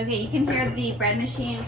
Okay, you can hear the bread machine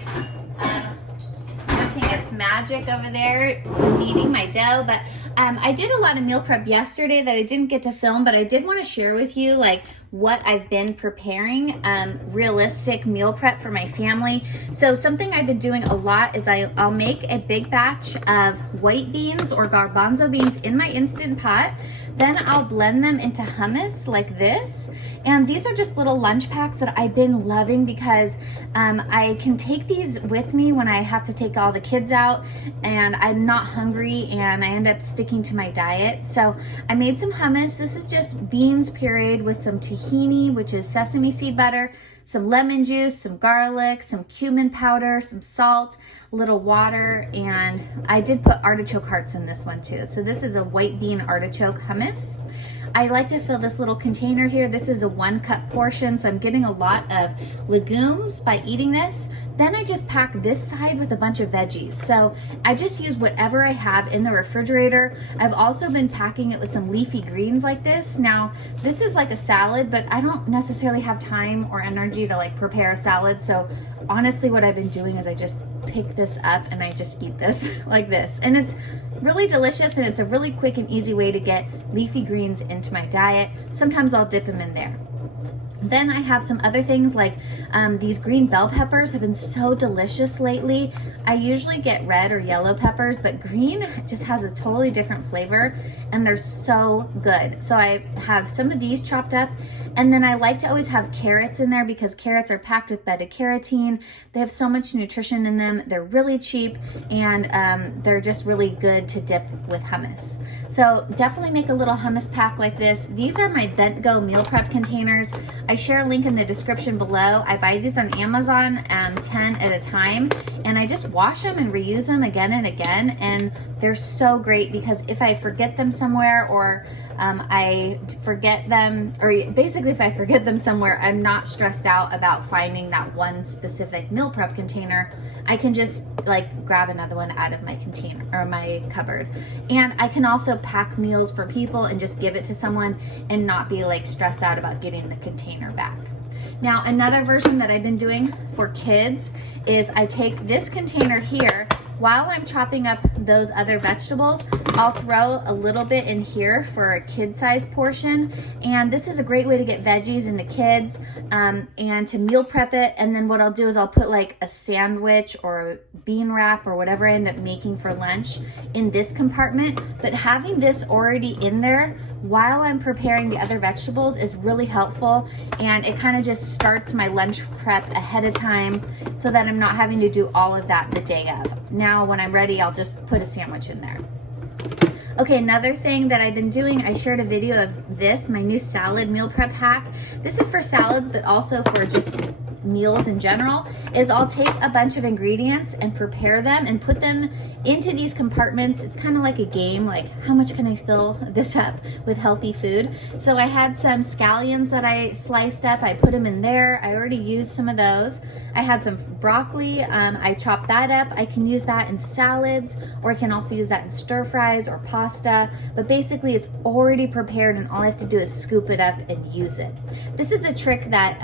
working its magic over there, kneading my dough. But I did a lot of meal prep yesterday that I didn't get to film, but I did want to share with you like what I've been preparing, realistic meal prep for my family. So something I've been doing a lot is I'll make a big batch of white beans or garbanzo beans in my Instant Pot. Then I'll blend them into hummus like this. And these are just little lunch packs that I've been loving because I can take these with me when I have to take all the kids out and I'm not hungry and I end up sticking to my diet. So I made some hummus. This is just beans pureed with some tahini, which is sesame seed butter, some lemon juice, some garlic, some cumin powder, some salt, a little water, and I did put artichoke hearts in this one too. So this is a white bean artichoke hummus. I like to fill this little container here. This is a 1 cup portion, so I'm getting a lot of legumes by eating this. Then I just pack this side with a bunch of veggies. So I just use whatever I have in the refrigerator. I've also been packing it with some leafy greens like this. Now, this is like a salad, but I don't necessarily have time or energy to like prepare a salad. So honestly, what I've been doing is I just pick this up and I just eat this like this. And it's really delicious and it's a really quick and easy way to get leafy greens into my diet. Sometimes I'll dip them in there. Then I have some other things like these green bell peppers have been so delicious lately. I usually get red or yellow peppers, but green just has a totally different flavor and they're so good. So I have some of these chopped up, and then I like to always have carrots in there because carrots are packed with beta carotene. They have so much nutrition in them. They're really cheap and they're just really good to dip with hummus. So definitely make a little hummus pack like this. These are my BentGo meal prep containers. I share a link in the description below. I buy these on Amazon 10 at a time, and I just wash them and reuse them again and again, and they're so great because if I forget them somewhere or I forget them, or basically if I forget them somewhere, I'm not stressed out about finding that one specific meal prep container. I can just like grab another one out of my container or my cupboard. And I can also pack meals for people and just give it to someone and not be like stressed out about getting the container back. Now, another version that I've been doing for kids is I take this container here. While I'm chopping up those other vegetables, I'll throw a little bit in here for a kid-sized portion. And this is a great way to get veggies into kids and to meal prep it. And then what I'll do is I'll put like a sandwich or a bean wrap or whatever I end up making for lunch in this compartment. But having this already in there while I'm preparing the other vegetables is really helpful, and it kind of just starts my lunch prep ahead of time so that I'm not having to do all of that the day of. Now when I'm ready, I'll just put a sandwich in there. Okay, another thing that I've been doing, I shared a video of this, my new salad meal prep hack. This is for salads, but also for just meals in general, is I'll take a bunch of ingredients and prepare them and put them into these compartments. It's kind of like a game, like how much can I fill this up with healthy food? So I had some scallions that I sliced up. I put them in there. I already used some of those. I had some broccoli. I chopped that up. I can use that in salads, or I can also use that in stir fries or pasta. But basically it's already prepared and all I have to do is scoop it up and use it. This is the trick that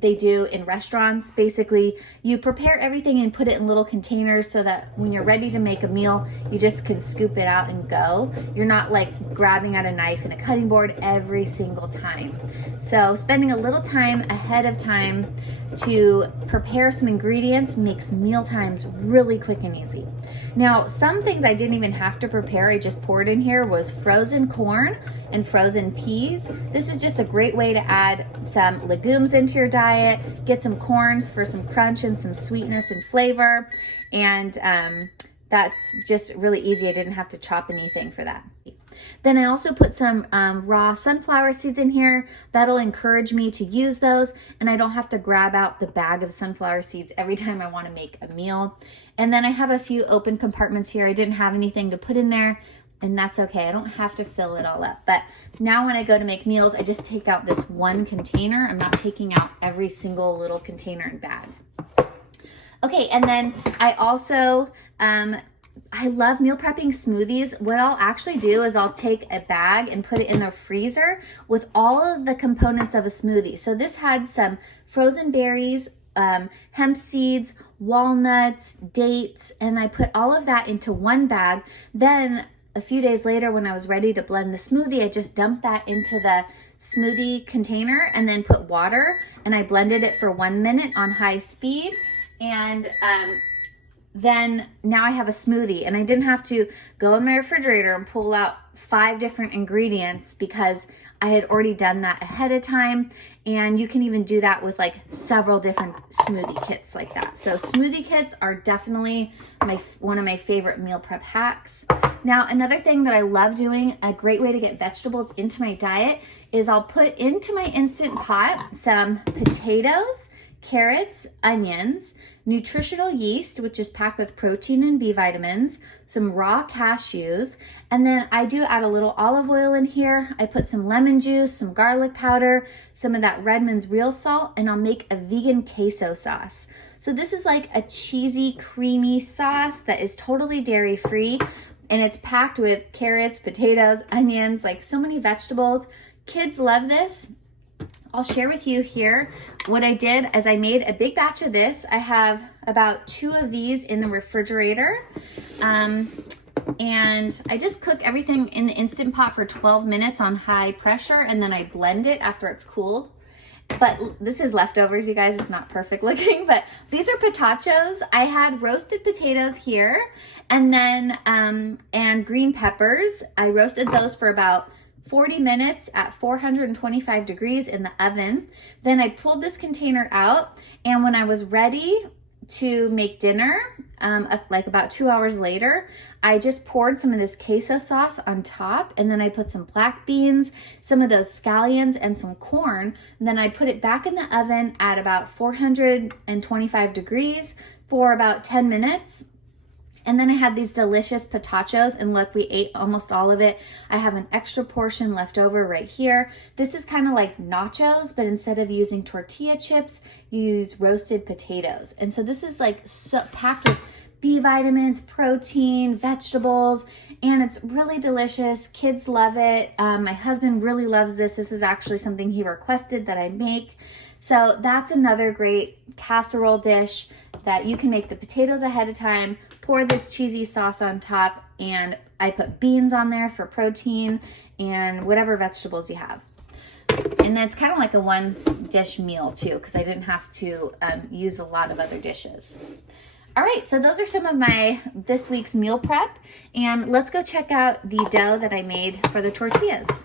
they do in restaurants. Basically, you prepare everything and put it in little containers so that when you're ready to make a meal, you just can scoop it out and go. You're not like grabbing out a knife and a cutting board every single time. So spending a little time ahead of time to prepare some ingredients makes meal times really quick and easy. Now, some things I didn't even have to prepare, I just poured in here, was frozen corn and frozen peas. This is just a great way to add some legumes into your diet, get some corns for some crunch and some sweetness and flavor, and that's just really easy. I didn't have to chop anything for that. Then I also put some raw sunflower seeds in here. That'll encourage me to use those, and I don't have to grab out the bag of sunflower seeds every time I want to make a meal. And then I have a few open compartments here. I didn't have anything to put in there, and that's okay. I don't have to fill it all up. But now when I go to make meals, I just take out this one container. I'm not taking out every single little container and bag. Okay, and then I also, I love meal prepping smoothies. What I'll actually do is I'll take a bag and put it in the freezer with all of the components of a smoothie. So this had some frozen berries, hemp seeds, walnuts, dates, and I put all of that into one bag. Then a few days later, when I was ready to blend the smoothie, I just dumped that into the smoothie container and then put water, and I blended it for 1 minute on high speed. And then now I have a smoothie, and I didn't have to go in my refrigerator and pull out 5 different ingredients because I had already done that ahead of time. And you can even do that with like several different smoothie kits like that. So smoothie kits are definitely one of my favorite meal prep hacks. Now, another thing that I love doing, a great way to get vegetables into my diet, is I'll put into my Instant Pot some potatoes, carrots, onions, nutritional yeast, which is packed with protein and B vitamins, some raw cashews, and then I do add a little olive oil in here. I put some lemon juice, some garlic powder, some of that Redmond's real salt, and I'll make a vegan queso sauce. So this is like a cheesy, creamy sauce that is totally dairy-free, and it's packed with carrots, potatoes, onions, like so many vegetables. Kids love this. I'll share with you here what I did as I made a big batch of this. I have about 2 of these in the refrigerator. And I just cook everything in the Instant Pot for 12 minutes on high pressure, and then I blend it after it's cooled. But this is leftovers, you guys. It's not perfect looking, but these are potatoes. I had roasted potatoes here, and then and green peppers. I roasted those for about 40 minutes at 425 degrees in the oven. Then I pulled this container out, and when I was ready to make dinner, like about 2 hours later, I just poured some of this queso sauce on top, and then I put some black beans, some of those scallions, and some corn. And then I put it back in the oven at about 425 degrees for about 10 minutes. And then I had these delicious potatoes, and look, we ate almost all of it. I have an extra portion left over right here. This is kind of like nachos, but instead of using tortilla chips, you use roasted potatoes. And so this is like so packed with B vitamins, protein, vegetables, and it's really delicious. Kids love it. My husband really loves this. This is actually something he requested that I make. So that's another great casserole dish that you can make the potatoes ahead of time, pour this cheesy sauce on top, and I put beans on there for protein and whatever vegetables you have. And that's kind of like a 1-dish meal too, because I didn't have to use a lot of other dishes. All right, so those are some of my this week's meal prep, and let's go check out the dough that I made for the tortillas.